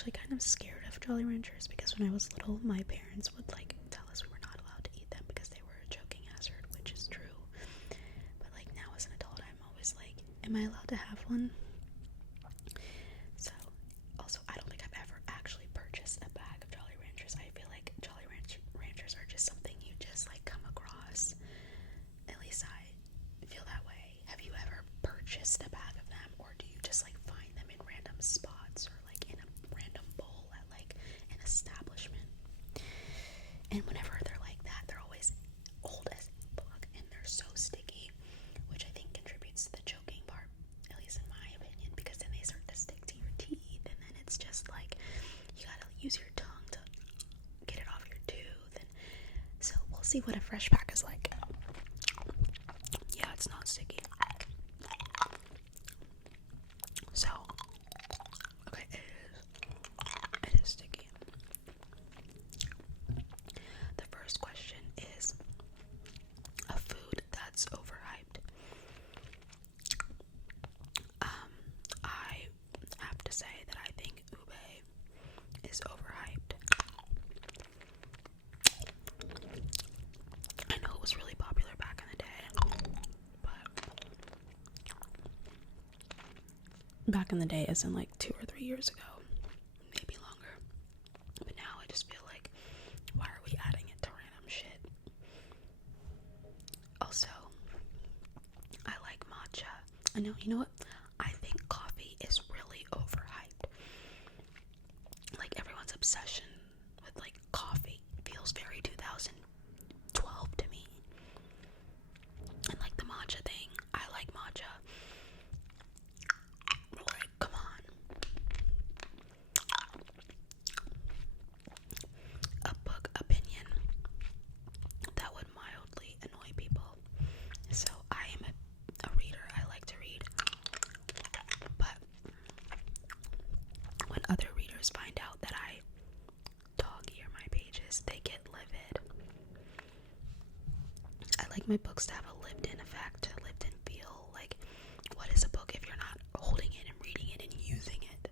actually kind of scared of Jolly Ranchers because when I was little, my parents would like tell us we were not allowed to eat them because they were a choking hazard, which is true. But like now as an adult, I'm always like, am I allowed to have one? So also, I don't think I've ever actually purchased a bag of Jolly Ranchers. I feel like Jolly Ranchers are just something you just like come across. At least I feel that way. Have you ever purchased a bag of them, or do you just like find them in random spots or like in a random bowl at like an establishment? And whenever they're like that, they're always old as fuck and they're so sticky, which I think contributes to the choking part, at least in my opinion, because then they start to stick to your teeth, and then it's just like you gotta use your tongue to get it off your tooth. And so we'll see what a fresh pack is like. Yeah, it's not sticky. So, okay, it is sticky. The first question is a food that's overhyped. I have to say that I think ube is overhyped. I know it was really popular back in the day, but back in the day as in like 2 or 3 years ago, maybe longer. But now I just feel like, why are we adding it to random shit? Also, I like matcha. I know, you know what? I think coffee is really overhyped. Like everyone's obsession with like coffee feels very 2012 to me. And like the matcha thing, I like matcha. But like, come on. A book opinion that would mildly annoy people. So I am a reader. I like to read. But when other readers find out that I dog-ear my pages, they get livid. I like my books to have a lived-in effect, a lived-in feel. Like, what is a book if you're not holding it and reading it and using it?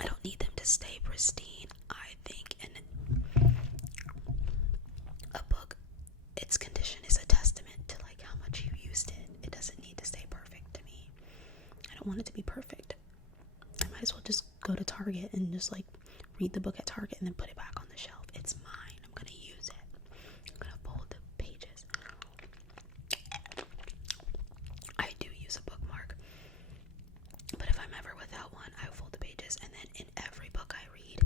I don't need them to stay pristine. I think a book, its condition is a testament to like how much you used it. It doesn't need to stay perfect to me. I don't want it to be perfect. I might as well just go to Target and just like read the book at Target and then put it back on the shelf. It's mine. I'm gonna use it. I'm gonna fold the pages. I do use a bookmark, but if I'm ever without one, I fold the pages, and then in every book I read,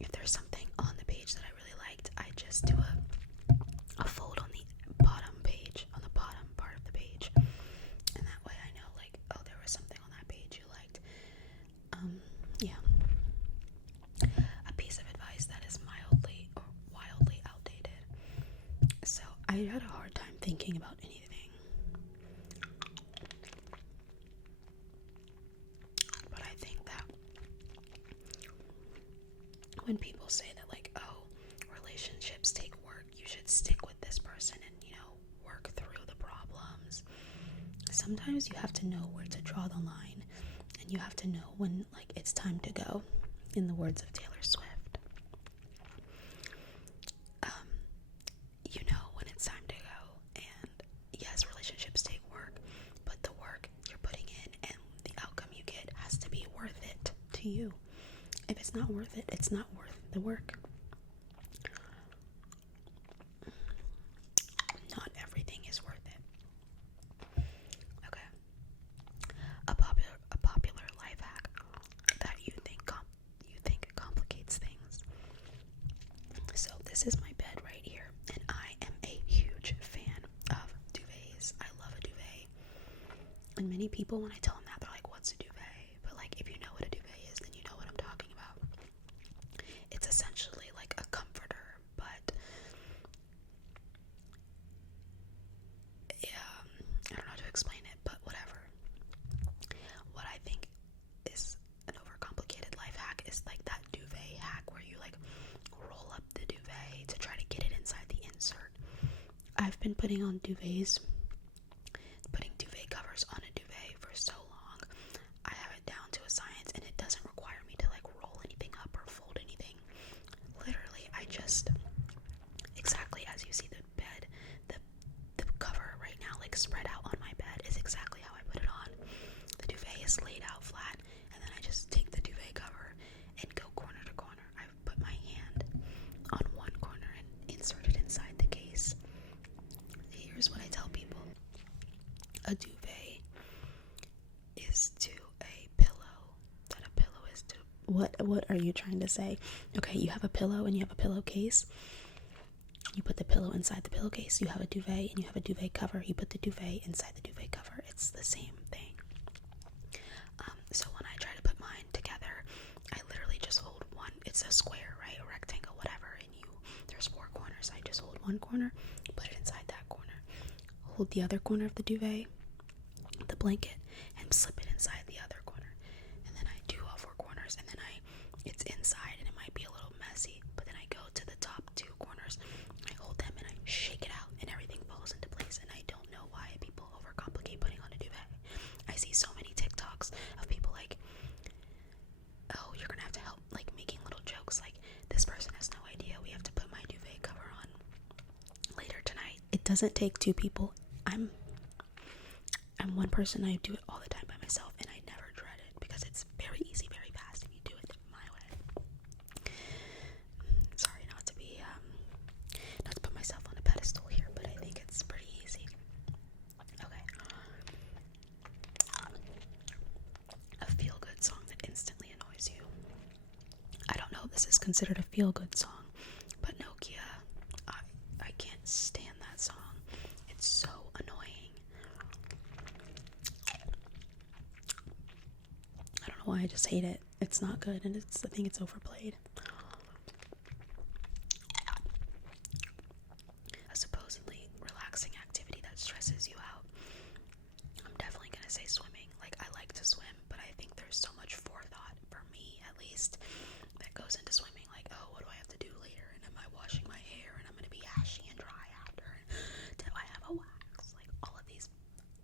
if there's something on the page that I really liked, I just do a fold on the bottom page, on the bottom part of the page, and that way I know like, oh, there was something on that page you liked. Yeah. A piece of advice that is mildly or wildly outdated. So I had a hard time thinking about anything, but I think that when people say that like, oh, relationships take work, you should stick with this person and, you know, work through the problems. Sometimes you have to know where to draw the line, and you have to know when like it's time to go, in the words of Taylor Swift. You know when it's time to go, and yes, relationships take work, but the work you're putting in and the outcome you get has to be worth it to you. If it's not worth it, it's not worth the work. Not everything is worth it. Okay. A popular life hack that you think complicates things. So this is my bed right here, and I am a huge fan of duvets. I love a duvet. And many people, when I tell them that, they're like, what's a duvet? But like, if you know what a duvet is, then you know what I'm talking about. It's essentially like a comforter, but yeah, I don't know how to explain it, but whatever. What I think is an overcomplicated life hack is like that duvet hack where you like roll up the duvet to try to get it inside the insert. I've been putting duvet covers on a duvet for so long. I have it down to a science, and it doesn't require me to like just exactly as you see the bed, the cover right now, like spread out on my bed, is exactly how I put it on. The duvet is laid out flat, and then I just take the duvet cover and go corner to corner. I put my hand on one corner and insert it inside the case. Here's what I tell people. A duvet is to a pillow that a pillow is to... What are you trying to say? Okay, you have a pillow and you have a pillowcase. You put the pillow inside the pillowcase. You have a duvet and you have a duvet cover. You put the duvet inside the duvet cover. It's the same thing. So when I try to put mine together, I literally just hold one. It's a square, right? A rectangle, whatever. And there's 4 corners. I just hold one corner, put it inside that corner. Hold the other corner of the duvet, the blanket, and slip it inside the other corner. And then I do all 4 corners, and then it's inside, and it might be a little messy, but then I go to the top 2 corners, I hold them, and I shake it out, and everything falls into place. And I don't know why people overcomplicate putting on a duvet. I see so many TikToks of people like, oh, you're gonna have to help, like making little jokes like, this person has no idea, we have to put my duvet cover on later tonight. It doesn't take 2 people. I'm one person. I do it all the time by myself, and I never dread it because it's very easy, very fast if you do it my way. Sorry not to put myself on a pedestal here, but I think it's pretty easy. Okay. A feel-good song that instantly annoys you. I don't know if this is considered a feel-good song, but Nokia, I can't stand that song. It's so annoying. I don't know why, I just hate it. It's not good, and I think it's overplayed. A supposedly relaxing activity that stresses you out. I'm definitely gonna say swimming. Like, I like to swim, but I think there's so much forethought, for me at least, that goes into swimming. Like, oh, what do I have to do later? And am I washing my hair? And I'm gonna be ashy and dry after? Do I have a wax? Like, all of these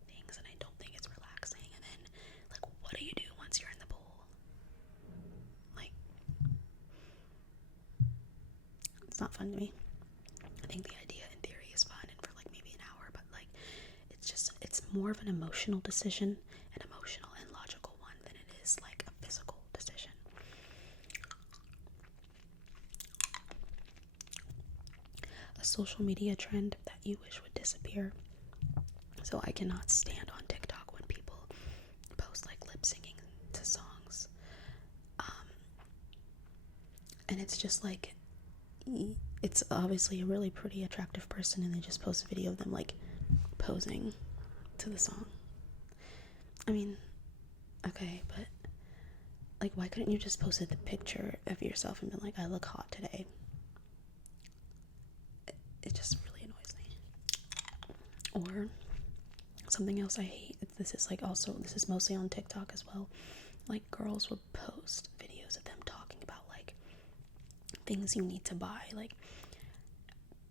things, and I don't think it's relaxing. And then, like, what do you do once you're in the pool? Like, it's not fun to me. I think the idea in theory is fun, and for like maybe an hour, but like, it's more of an emotional decision, an emotional and logical one, than it is like a physical decision. A social media trend that you wish would disappear. So I cannot stand on TikTok when people post like lip syncing to songs. And it's just like, it's obviously a really pretty attractive person, and they just post a video of them like posing to the song. I mean, okay, but like, why couldn't you just post the picture of yourself and be like, I look hot today? It just really annoys me. Or something else I hate, this is mostly on TikTok as well. Like, girls would post videos of them talking about like things you need to buy. Like,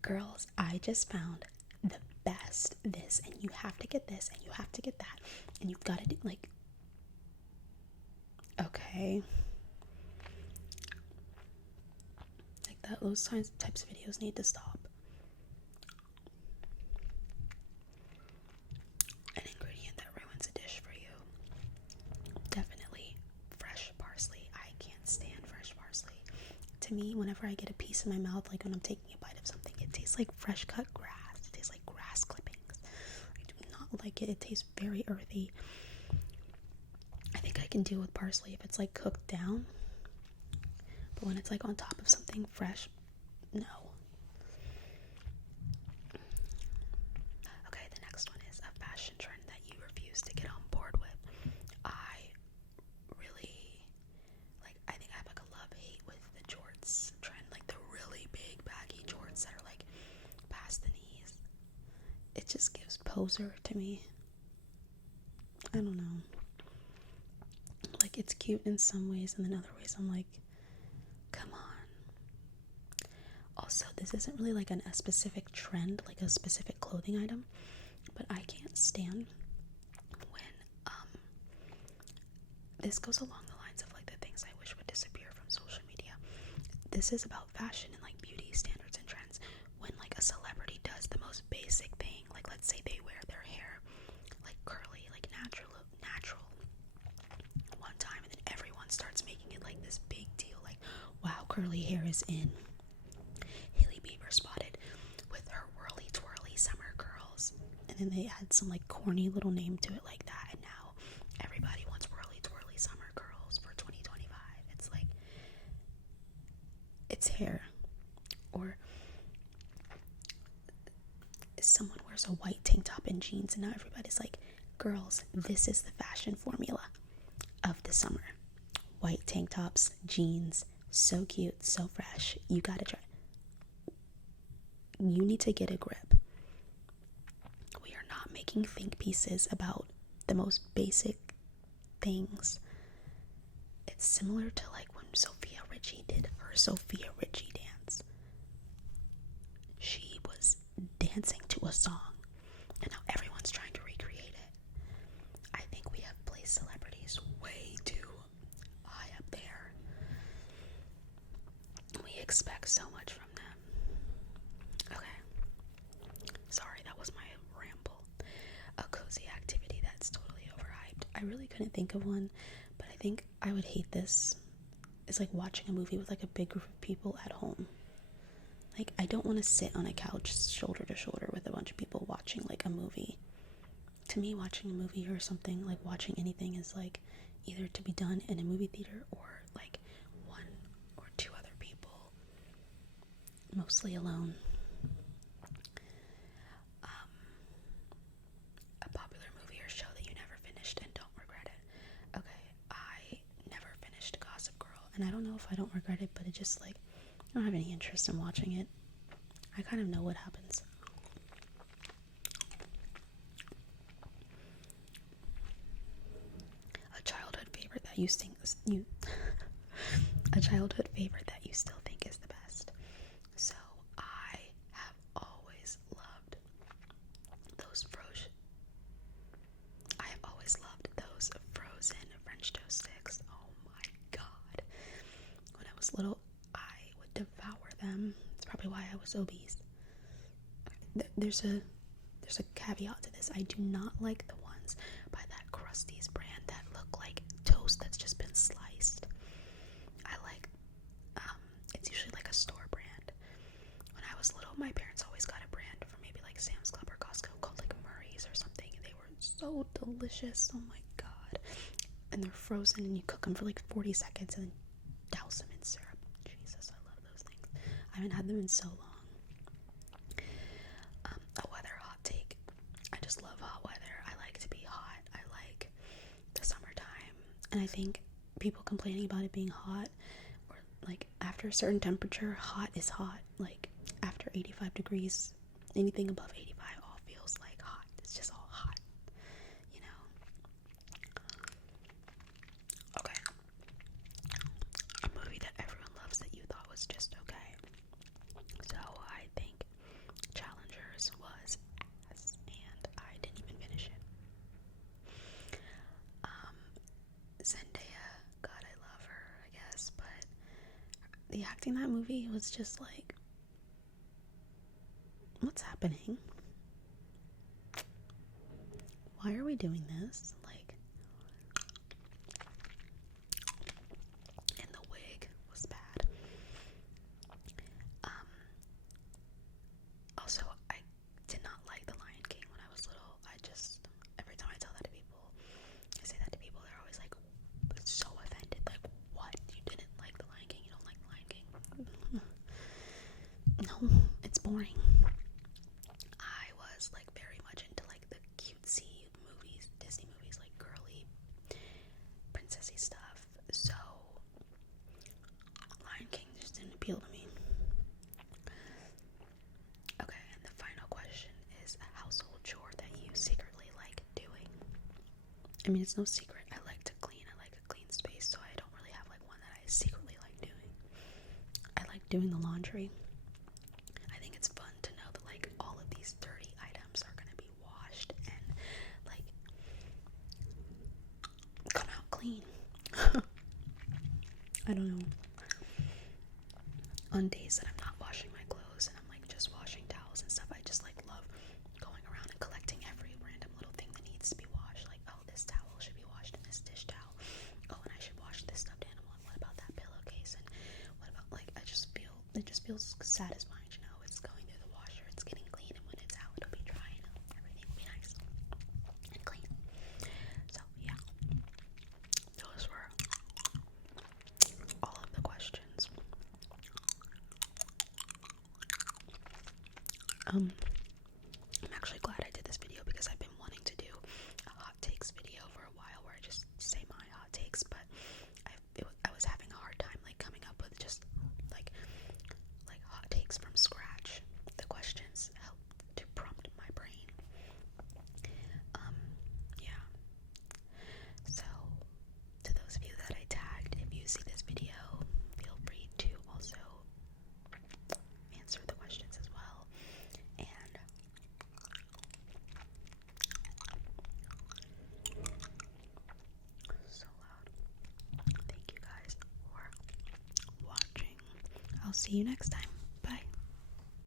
girls, I just found the best this, and you have to get this, and you have to get that, and you've got to do, like, okay, like that. Those types of videos need to stop. An ingredient that ruins a dish for you. Definitely fresh parsley. I can't stand fresh parsley. To me, whenever I get a piece in my mouth, like when I'm taking a bite of something, it tastes like fresh cut grass. It tastes like grass clippings. I do not like it. It tastes very earthy. I think I can deal with parsley if it's like cooked down, but when it's like on top of something fresh, no. Okay, the next one is a fashion trend that you refuse to get on board with. I think I have like a love-hate with the jorts trend, like the really big baggy jorts that are like past the knees. It just gives poser to me. I don't know. Like, it's cute in some ways, and then other ways I'm like, come on. Also, this isn't really like a specific trend, like a specific clothing item, but I can't stand when this goes along the lines of like the things I wish would disappear from social media. This is about fashion and like beauty standards. curly hair is in. Hailey Bieber spotted with her whirly twirly summer curls, and then they add some like corny little name to it like that, and now everybody wants whirly twirly summer curls for 2025. It's like, it's hair. Or someone wears a white tank top and jeans, and now everybody's like, girls, this is the fashion formula of the summer. White tank tops, jeans, so cute, so fresh. You gotta try. You need to get a grip. We are not making think pieces about the most basic things. It's similar to like when Sophia Richie did her Sophia Richie dance. She was dancing to a song, and now everyone's trying to recreate it. I think we have placed celebrities way too high up there. We expect so much from them. Okay. Sorry, that was my ramble. A cozy activity that's totally overhyped. I really couldn't think of one, but I think I would hate this. It's like watching a movie with like a big group of people at home. Like, I don't want to sit on a couch shoulder to shoulder with a bunch of people watching like a movie. To me, watching a movie or something, like watching anything, is like either to be done in a movie theater or like one or two other people, mostly alone. A popular movie or show that you never finished and don't regret it. Okay, I never finished Gossip Girl, and I don't know if I don't regret it, but it just like, I don't have any interest in watching it. I kind of know what happens. A childhood favorite that you a childhood favorite that you still think is the best. So I have always loved those frozen French toast sticks. Oh my god. When I was little, I would devour them. It's probably why I was obese. There's a caveat to this. I do not like the ones by that Krusty's brand that look like toast that's just been sliced. I like, it's usually like a store brand. When I was little, my parents always got a brand from maybe like Sam's Club or Costco called like Murray's or something, and they were so delicious. Oh my god. And they're frozen, and you cook them for like 40 seconds and then douse them in syrup. Jesus, I love those things. I haven't had them in so long. A weather hot take. I just love hot weather. I like to be hot. I like the summertime. And I think people complaining about it being hot, or like after a certain temperature, hot is hot. Like after 85 degrees, anything above 85 all feels like hot. It's just all hot, you know? Okay. A movie that everyone loves that you thought was just okay. So I think Challengers was ass, and I didn't even finish it. Zendaya, God, I love her, I guess, but the acting in that movie was just like, what's happening? Why are we doing this? Like, and the wig was bad. Also, I did not like The Lion King when I was little. Every time I say that to people, they're always like, so offended. Like, what? You didn't like The Lion King? You don't like The Lion King? No, it's boring. I was like very much into like the cutesy movies, Disney movies, like girly, princessy stuff. So Lion King just didn't appeal to me. Okay, and the final question is a household chore that you secretly like doing. I mean, it's no secret. I like to clean. I like a clean space, so I don't really have like one that I secretly like doing. I like doing the laundry. I think it's fun to know that like all of these dirty items are gonna be washed and like come out clean. I don't know. On days that I'm not washing my clothes and I'm like just washing towels and stuff, I just like love going around and collecting every random little thing that needs to be washed. Like, oh, this towel should be washed in this dish towel. Oh, and I should wash this stuffed animal. And what about that pillowcase? And what about like feels satisfying to know it's going through the washer, it's getting clean, and when it's out, it'll be dry and everything will be nice and clean. So yeah, those were all of the questions. I'm actually glad I did this video because I've been wanting to do a hot takes video for a while where I just say my hot takes, but I was having a hard time like coming up with just like hot takes from scratch. The questions helped to prompt my brain. Yeah. So to those of you that I tagged, if you see this video, feel free to also answer the questions as well. And so loud. Thank you guys for watching. I'll see you next time.